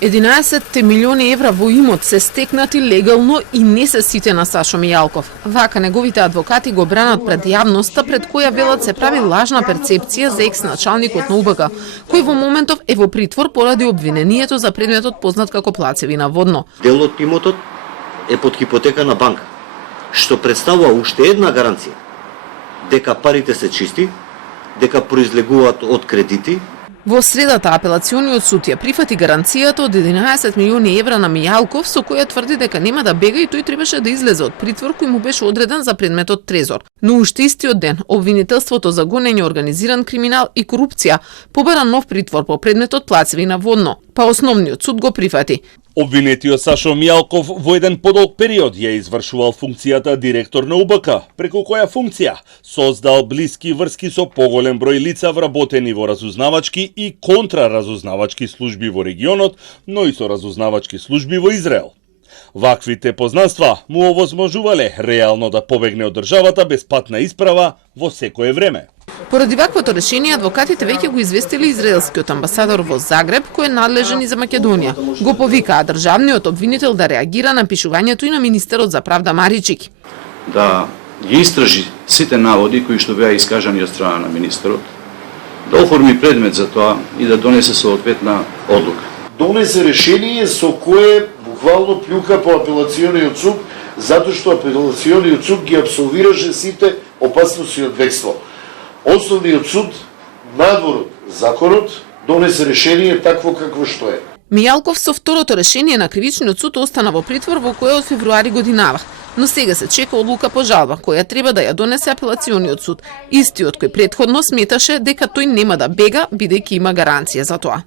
11 милиони евра во имот се стекнати легално и не се сите на Сашо Мијалков. Вака неговите адвокати го бранат пред јавноста, пред која велат се прави лажна перцепција за екс-началникот на УБК, кој во моментов е во притвор поради обвинението за предметот познат како плацевина водно. Дел од имотот е под хипотека на банка, што представува уште една гаранција дека парите се чисти, дека произлегуваат од кредити. Во средата апелациониот суд ја прифати гаранцијата од 11 милиони евра на Мијалков, со која тврди дека нема да бега и тој требаше да излезе од притвор кој му беше одреден за предметот трезор. Но уште истиот ден, обвинителството за гонење организиран криминал и корупција побара нов притвор по предметот плацевина водно, па основниот суд го прифати. Обвинетиот Сашо Мијалков во еден подолг период ја извршувал функцијата директор на УБК, преку која функција создал блиски врски со поголем број лица вработени во разузнавачки и контраразузнавачки служби во регионот, но и со разузнавачки служби во Израел. Ваквите познанства му овозможувале реално да побегне од државата без патна исправа во секое време. Поради ваквото решение, адвокатите веќе го известили израелскиот амбасадор во Загреб, кој е надлежен и за Македонија. Го повикаа државниот обвинител да реагира на пишувањето и на министерот за правда Маричик. Да ги истражи сите наводи кои што беа искажани од страна на министерот, да оформи предмет за тоа и да донесе соодветна одлука. Донесе решение со кое буквално плюка по апелациониот суд, затоа што апелациониот суд ги абсолвираше сите опасности од бегство. Основниот суд, надвор од законот, донесе решение такво какво што е. Мијалков со второто решение на кривичниот суд остана во притвор во кој од февруари годинава, но сега се чека одлука по жалба која треба да ја донесе апелациониот суд, истиот кој претходно сметаше дека тој нема да бега бидејќи има гаранција за тоа.